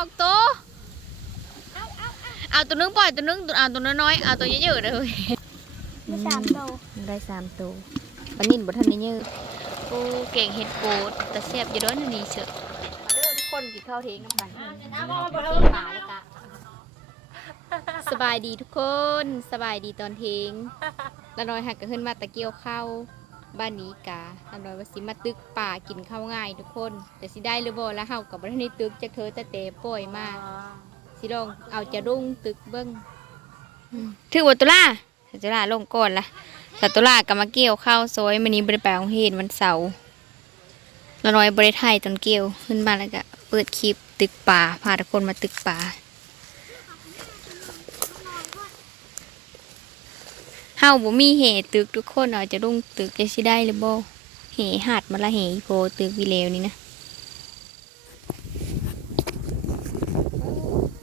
องตัว เอาตัวนึงปล่อยตัวนึงเอาตัวน้อยๆเอาตัวเยอะๆเลยมีสามโตได้สามตัวปลานิ่นบทันได้เยอะโอ้เก่งเห็ดโปดแต่แซ่บอยู่เด้อนนี่เชอะมาเด้อทุกคนกินข้าวเทงน้ำกันป่าแล้วกะสบายดีทุกคน สบายดีตอนเทงละน้อยหักก็ขึ้นมาตะเกียวข้าว บ้านนี้กาละน้อยว่าสิมาตึกป่ากินข้าวง่ายทุกคน แต่สิได้หรือบ่แล้วเฮากับบ่ทันได้ตึกจะเธอแต่เตะป่วยมากสิลองเอาจะรุ่งตึกเบิ้งถึงวัตุลาตุลาลงก่อนละสัตุลาก็มาเกี่ยวข้าวซอยมันนี้บริไปของเห็นวันเสาร์ละน้อยบริไทยตอนเกี่ยวขึ้นมาแล้วก็เปิดคลิปตึกป่าพาทุกคนมาตึกป่า เฮาบ่มีเหตุตึกทุกคนอาจจะลงตึกจะสิได้หรือบ่เหหัดมาละเหโพตึกวิเลวนี่นะ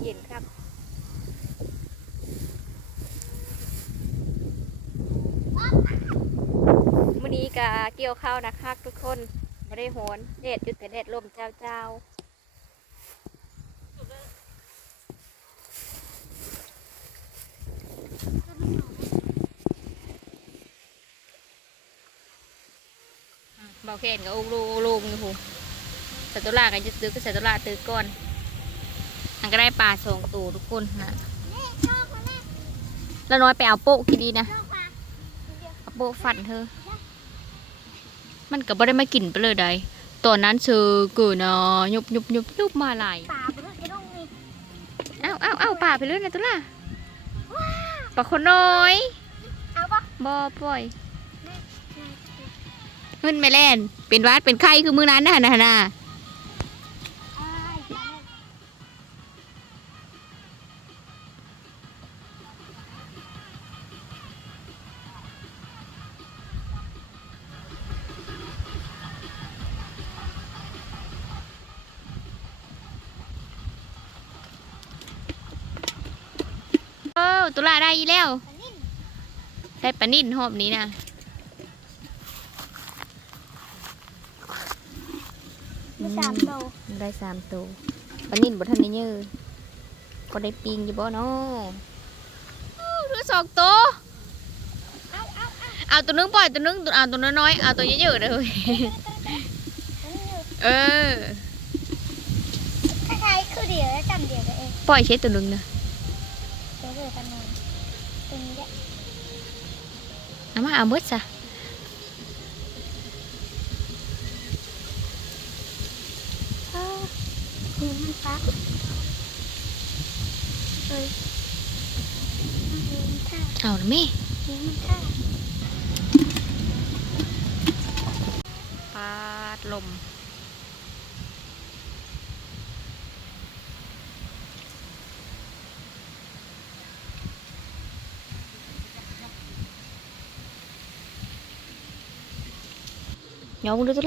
เย็นครับมื่อนี้กะเกี่ยวข้าวนะคะทุกคนไม่ได้โหนแดดจุดแต่แดดลมเจ้าเาเบาแขนกับอูรูอูรูมึงหูสัตุลากันจะตึกก็สัตุลาตึกก่อนอันก็ได้ปลาสองตัวทุกคนนะแล้วน้อยไปเอาโป๊ะกี่ดีนะเอาโบฟันเธอ มันก็บ่ได้มากินไปเลยได้ตอนนั้นเธอเกิดนะยุบยุบยุบยุบมาหลายป่าเพื่อนจะต้องมีเอ้าเอ้าเอ้าป่าไปเลยนะตุล่ะปลาคนน้อย เอาปะบ่ปล่อย เงินไม่แล่น เป็นวัดเป็นไข้คือมือนั้นนะนะนะอ้ายอย่าเอ้ตุลาได้อีแล้ว ได้ปลานิ่นหอบนี้นะ มีสามโตได้สามตัวปลานิ่นบ่ทันได้เยอะก็ได้ปิงอยู่บ่เนาะเหลือสองตัวเอาเอาเอาเอาตัวนึงปล่อยตัวนึงเอาตัวน้อยๆเอาตัวเยอะๆเลยอันนี้อยู่เออคล้ายๆคือเดียวแล้วจำเดียวกันเองปล่อยเช็ดตัวนึงนะเดี๋ยวเดี๋ยวกันนอนตรงนี้แหละเอามาเอาเบิดซะ อ้าว นี่มันปะเฮ้ยนี่มันท่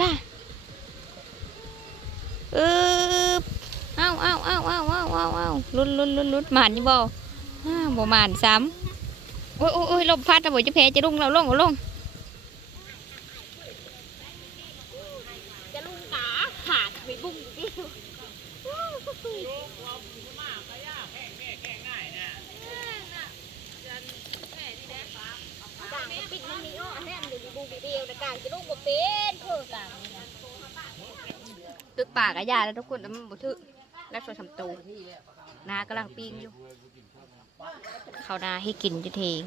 า ลุ้นลุ้นลุ้นลุ้นหมานอยี่บ่อ้าวบ่หมานซ้ำโอ้ยโอ้ยโอ้ยลมพัดนะบ่จะแพ้จะรุ่งเราลงเอาลงจะลุงกาขาดไปบุ้งดิกางก็ปิดมันมีอ้อแฮมเดี๋ยวมีบูบีเดียวนะกางจะลุงบ่เป็นเพื่อกางนี่นะตึกป่ากะยาแล้วทุกคนมันบ่ถึกแล้วส่วนสำตู นากำลังปิ้งอยู่ เขานาให้กินจะเทง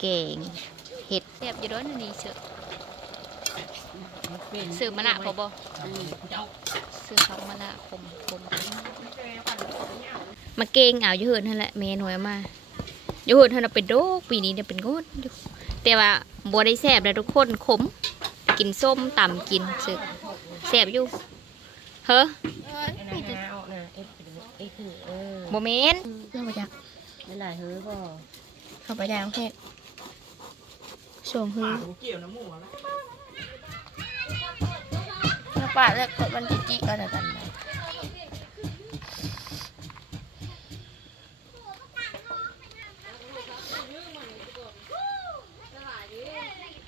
เก่งเห็ดแซ่บอยู่ด้วยนี่เสือซื้อมะละพอบ่ซื้อเขามะละคมคมมาเก่งเอาอยู่เหินนั่นแหละเมนหวยมาอยู่เหินท่านเอเป็นโดกปีนี้เนี่ยเป็นโงดอยู่แต่ว่าบัวได้แซ่บเลยทุกคนขม กินส้มต่ำกินสึกแซ่บอยู่เฮ้อ โมเมนต์เข้าไปจากไม่หลายเฮ้อบ่เข้าไปจากแค่ช่วงฮือถ้าป่าแล้วกดมันจิจิก็จะกันไหม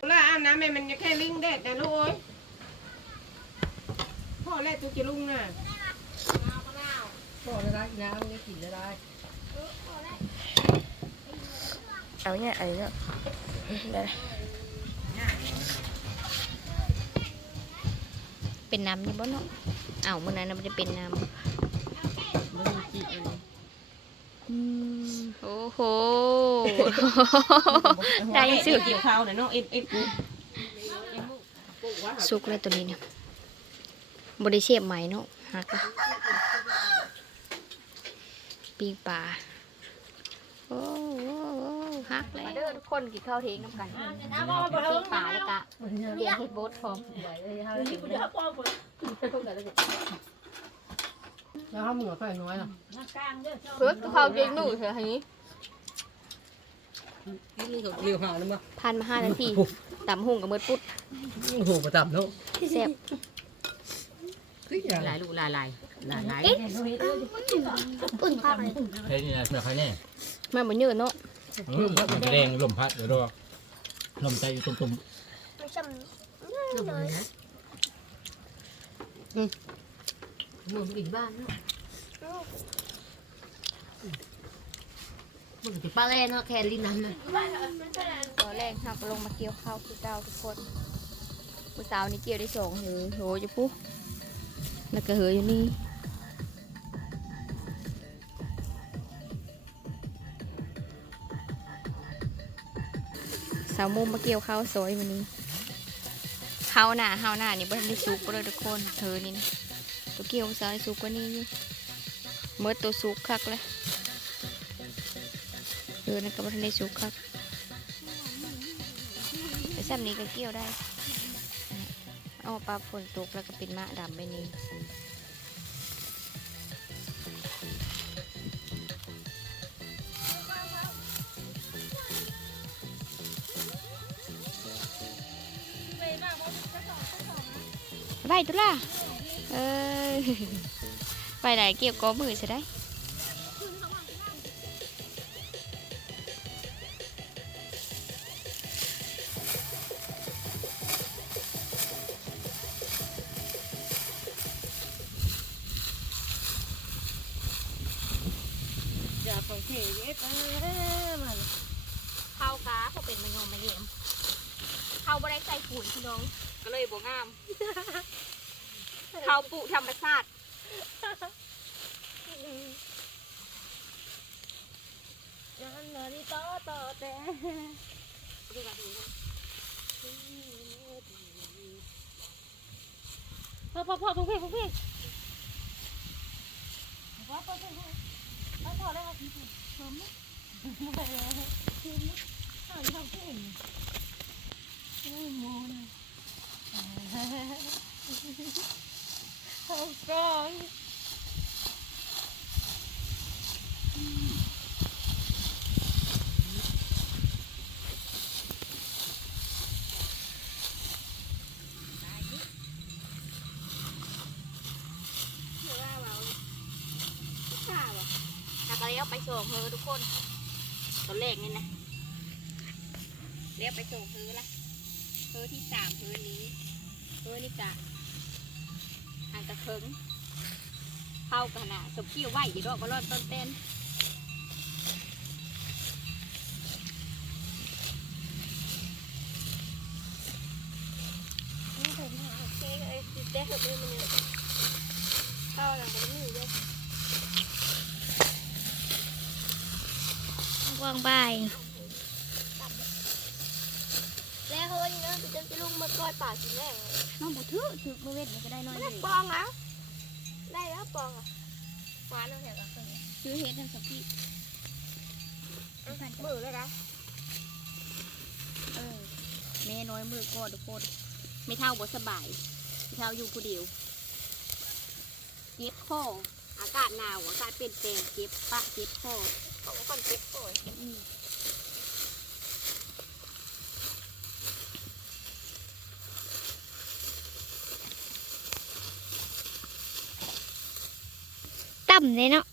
แล้วอาบน้ำแม่มันแค่ลิงเด็ดนะลูกเอ้ยพ่อแรกตุกจะลุงน่ะ เอาเนี่ยอะไรเนาะได้เป็นน้ำนี่บ่เนาะอ้าวมื้อนั้นน่ะบ่ได้เป็นน้ำอืมโอ้โห ได้สิเกี่ยวข้าวเนี่ยเนาะเอ็ดเอ็ดกูสุกแล้วตัวนี้เนี่ยบริเชียบไหมเนาะหักละ ปีงปลา โอ้โหหักแล้วมาเด้อทุกคนกินข้าวเทงน้ำกันปีงปลาแล้วกะเกี๊ยวเฮ็ดโบ๊ทพร้อมแล้วข้าวหมูไฟน้อยล่ะเพื่อข้าวเย็นหนูเถอะทีนี้นี่ก็เรียวข้าวนั่นมั้งพันมาห้านาทีตำหุ่งกับมืดปุ๊ดโอ้โหประจับเนาะแซ่บหลายลูกหลายหลาย หลายหลายอุ่นข้าวเลยเฮ้ยนี่นะเสือใครแน่แม่บ่เยืดเนาะอืมมันจะแดงลมพัดเดี๋ยวรอลมใจอยู่ตุ่มไม่ช่ำเลยมึงอีกบ้านเนาะมึงจะป้าแล่เนาะแค่ลิ้นน้ำนะตอนแรกหักลงมาเกี่ยวข้าวคือเก้าทุกคนเมื่อเช้านี้เกี่ยวได้สองเหอโหจะปุ๊แล้วก็เหออยู่นี่ สาวมุมมาเกี่ยวข้าวซอยวันนี้ข้าวหน้าข้าวหน้านี่บ่ทันได้สุกเลยทุกคนเธอนี่นะตัวเกี่ยวซอยสุกกว่านี้อยู่เมื่อตัวสุกคักเลยเออนั่นก็บ่ทันได้สุกคักแต่ซ้ำนี้ก็เกี่ยวได้เอาปลาฝนตกแล้วก็เป็นมะดำไปนี่ ไปตุล่าเออไปไหนเกี่ยวก้อมือใช่ได้อยากของเท่เอ็ดมันข้าวกาเขาเป็นมะยมมะเยมเข้าบได้ใส่ปุ๋ยพี่น้อง ก็เลยบ่งามข้าวปุธรรมชาติยันเลยต่อต่อแต่พ่อพ่อพ่อพวกพี่พวกพี่แล้วก็ เลี้ยวไปส่งเธอทุกคนตอนแรกนี่นะเลี้ยวไปส่งเธอละเธอที่สามเธอนี้ เธอนี่กะห่างกระเคิงเข้ากันน่ะสบขี้ไหวอยู่ดอกก็รอดต้นเต้นเค้กไอ้ติดแดกแบบนี้มันเนี่ยข้าวหลังมันนี่เยอะว่างบาย แล้วเขาเนี่ย จะจะลุงมาก้อยป่าสิแม่น้องบุถือถือมือเวทนี่ก็ได้น้อยไม่เลยปองอะได้แล้วปองอะหวานเราเห็นกับคนซื้อเฮ็ดทั้งสับพี่มือเลยนะเออแม่น้อยมือก็ทุกคนไม่เท่าบ่สบายไม่เท่าอยู่ผู้เดียวเจ็บคออากาศหนาวอากาศเปลี่ยนแปลงเจ็บปะเจ็บคอของคนเจ็บป่วยต่ำเลยเนาะ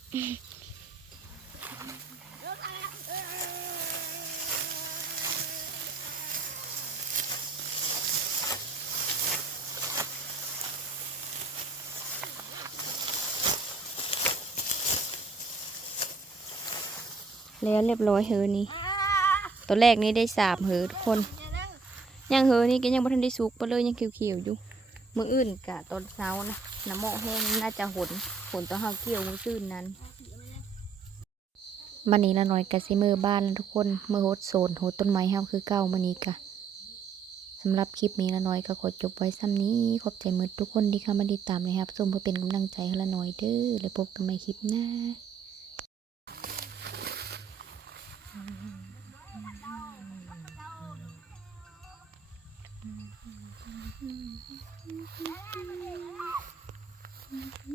แล้วเรียบร้อยเฮอนี่ตัวแรกนี่ได้สามเฮอทุกคน ยังเฮอนี่ก็ยังบ่ทันได้สุกไปเลยยังเขียวๆอยู่ มืออื่นกะตอนเช้านะน้ำหมอแห้งน่าจะหน ผลต่อเฮาเกี่ยวมือซื่นนั้นมันนี้ละหน่อยกะสิมือบ้านทุกคนมือโฮดโซนโฮดต้นไม้เฮาคือเก้ามันนี้กะสำหรับคลิปนี้ละหน่อยก็ขอจบไว้ซ้ำนี้ ขอบใจมือทุกคนที่เข้ามาติดตามนะครับส่งเพื่อเป็นกำลังใจละหน่อยเด้อแล้วพบกันใหม่คลิปหน้า嗯。